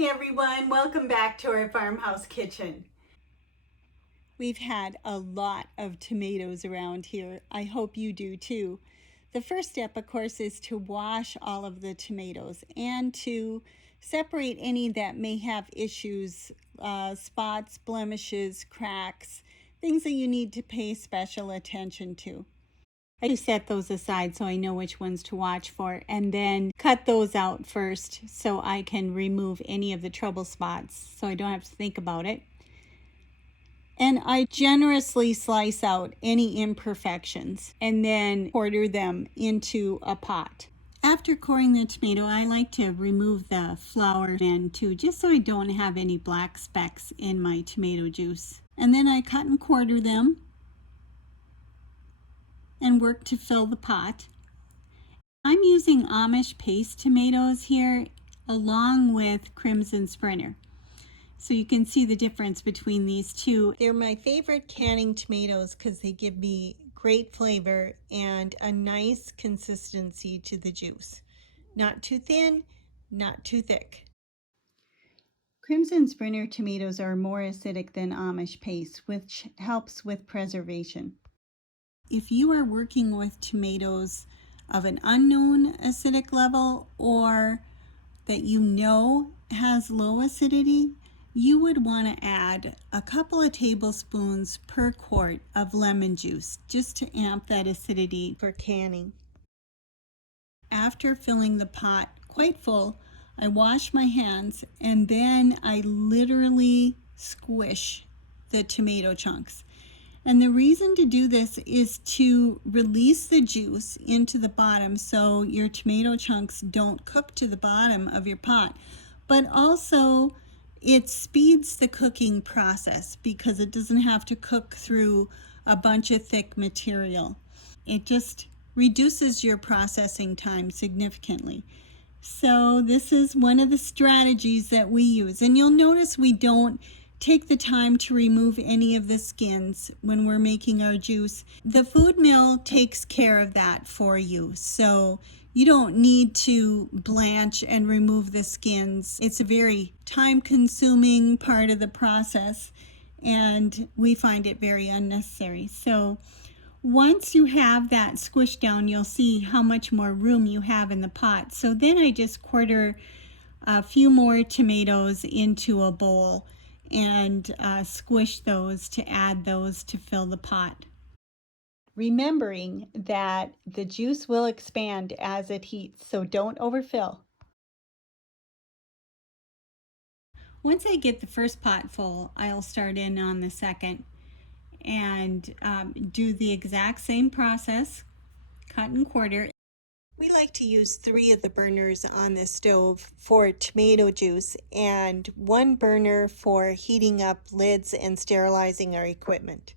morning, everyone. Welcome back to our farmhouse kitchen. We've had a lot of tomatoes around here. I hope you do too. The first step, of course, is to wash all of the tomatoes and to separate any that may have issues, spots, blemishes, cracks, things that you need to pay special attention to. I just set those aside so I know which ones to watch for, and then cut those out first so I can remove any of the trouble spots so I don't have to think about it. And I generously slice out any imperfections and then quarter them into a pot. After coring the tomato, I like to remove the flour end too, just so I don't have any black specks in my tomato juice. And then I cut and quarter them and work to fill the pot. I'm using Amish paste tomatoes here along with Crimson Sprinter. So you can see the difference between these two. They're my favorite canning tomatoes because they give me great flavor and a nice consistency to the juice. Not too thin, not too thick. Crimson Sprinter tomatoes are more acidic than Amish paste, which helps with preservation. If you are working with tomatoes of an unknown acidic level or that you know has low acidity, you would want to add a couple of tablespoons per quart of lemon juice just to amp that acidity for canning. After filling the pot quite full, I wash my hands and then I literally squish the tomato chunks. And the reason to do this is to release the juice into the bottom so your tomato chunks don't cook to the bottom of your pot. But also it speeds the cooking process because it doesn't have to cook through a bunch of thick material. It just reduces your processing time significantly. So this is one of the strategies that we use. And you'll notice we don't take the time to remove any of the skins when we're making our juice. The food mill takes care of that for you. So you don't need to blanch and remove the skins. It's a very time-consuming part of the process, and we find it very unnecessary. So once you have that squished down, you'll see how much more room you have in the pot. So then I just quarter a few more tomatoes into a bowl and squish those to add those to fill the pot. Remembering that the juice will expand as it heats, so don't overfill. Once I get the first pot full, I'll start in on the second and do the exact same process, cut and quarter. We like to use 3 of the burners on the stove for tomato juice and 1 burner for heating up lids and sterilizing our equipment.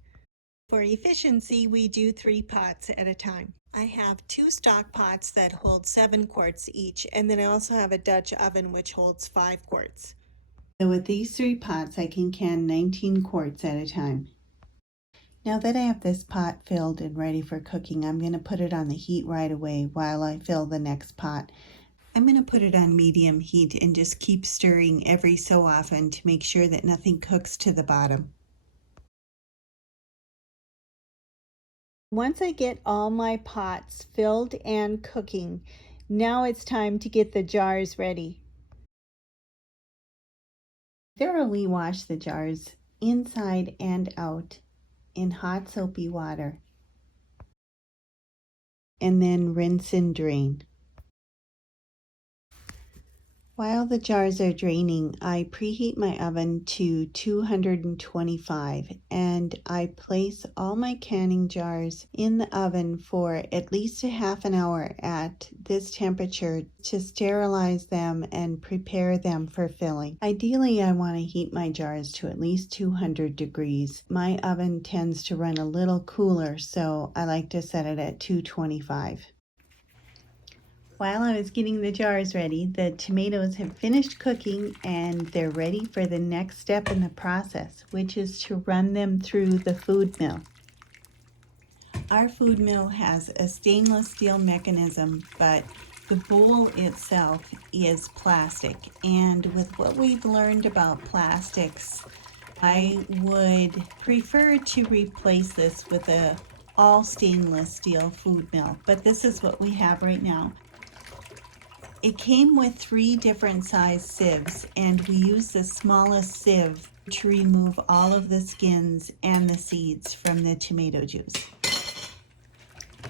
For efficiency, we do 3 pots at a time. I have 2 stock pots that hold 7 quarts each, and then I also have a Dutch oven which holds 5 quarts. So with these 3 pots, I can can 19 quarts at a time. Now that I have this pot filled and ready for cooking, I'm going to put it on the heat right away while I fill the next pot. I'm going to put it on medium heat and just keep stirring every so often to make sure that nothing cooks to the bottom. Once I get all my pots filled and cooking, now it's time to get the jars ready. Thoroughly wash the jars inside and out in hot soapy water, and then rinse and drain. While the jars are draining, I preheat my oven to 225 and I place all my canning jars in the oven for at least a half an hour at this temperature to sterilize them and prepare them for filling. Ideally, I want to heat my jars to at least 200 degrees. My oven tends to run a little cooler, so I like to set it at 225. While I was getting the jars ready, the tomatoes have finished cooking and they're ready for the next step in the process, which is to run them through the food mill. Our food mill has a stainless steel mechanism, but The bowl itself is plastic, and with what we've learned about plastics, I would prefer to replace this with a all stainless steel food mill, but this is what we have right now. It came with 3 different size sieves, and we used the smallest sieve to remove all of the skins and the seeds from the tomato juice.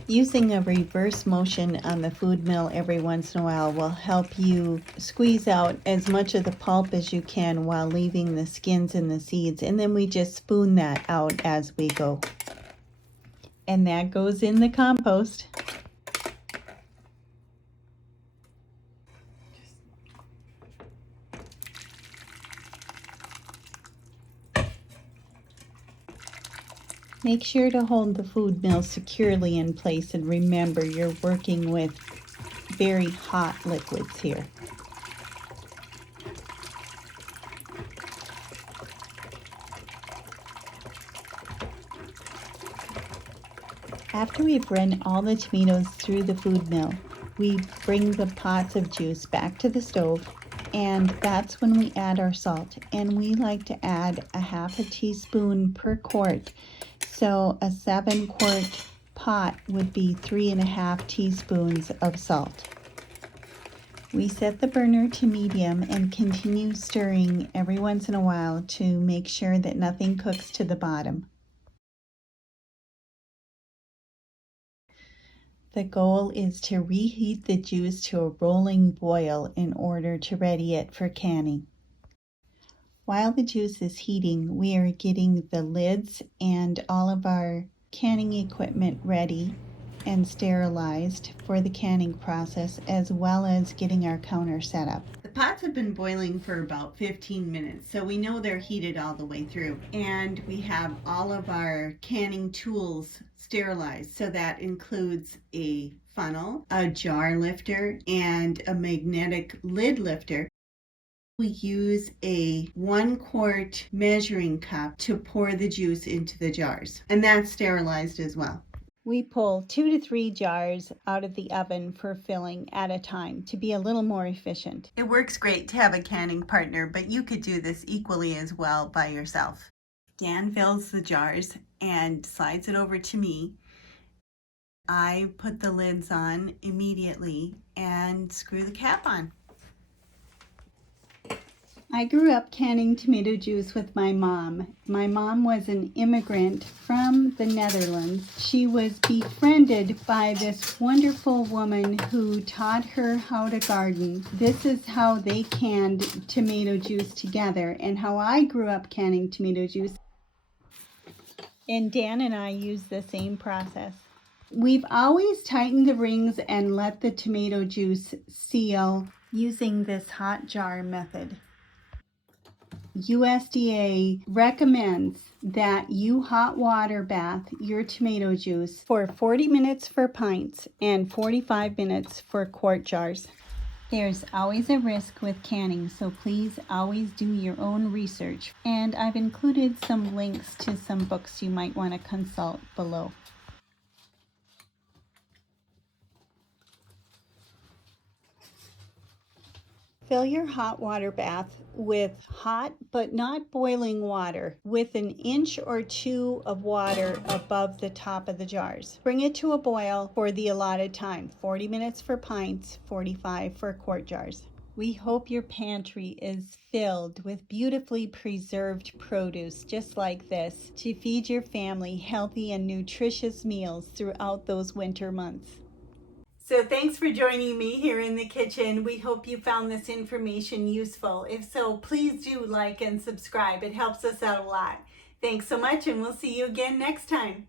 Using a reverse motion on the food mill every once in a while will help you squeeze out as much of the pulp as you can while leaving the skins and the seeds, and then we just spoon that out as we go. And that goes in the compost. Make sure to hold the food mill securely in place, and remember you're working with very hot liquids here. After we've run all the tomatoes through the food mill, we bring the pots of juice back to the stove, and that's when we add our salt. And we like to add a half a teaspoon per quart. So a 7-quart pot would be 3.5 teaspoons of salt. We set the burner to medium and continue stirring every once in a while to make sure that nothing cooks to the bottom. The goal is to reheat the juice to a rolling boil in order to ready it for canning. While the juice is heating, we are getting the lids and all of our canning equipment ready and sterilized for the canning process, as well as getting our counter set up. The pots have been boiling for about 15 minutes, so we know they're heated all the way through. And we have all of our canning tools sterilized, so that includes a funnel, a jar lifter, and a magnetic lid lifter. We use a 1-quart measuring cup to pour the juice into the jars, and that's sterilized as well. We pull 2 to 3 jars out of the oven for filling at a time to be a little more efficient. It works great to have a canning partner, but you could do this equally as well by yourself. Dan fills the jars and slides it over to me. I put the lids on immediately and screw the cap on. I grew up canning tomato juice with my mom. My mom was an immigrant from the Netherlands. She was befriended by this wonderful woman who taught her how to garden. This is how they canned tomato juice together, and how I grew up canning tomato juice. And Dan and I use the same process. We've always tightened the rings and let the tomato juice seal using this hot jar method. USDA recommends that you hot water bath your tomato juice for 40 minutes for pints and 45 minutes for quart jars. There's always a risk with canning, so please always do your own research. And I've included some links to some books you might want to consult below. Fill your hot water bath with hot but not boiling water with 1 inch or 2 of water above the top of the jars. Bring it to a boil for the allotted time, 40 minutes for pints, 45 for quart jars. We hope your pantry is filled with beautifully preserved produce just like this to feed your family healthy and nutritious meals throughout those winter months. So thanks for joining me here in the kitchen. We hope you found this information useful. If so, please do like and subscribe. It helps us out a lot. Thanks so much, and we'll see you again next time.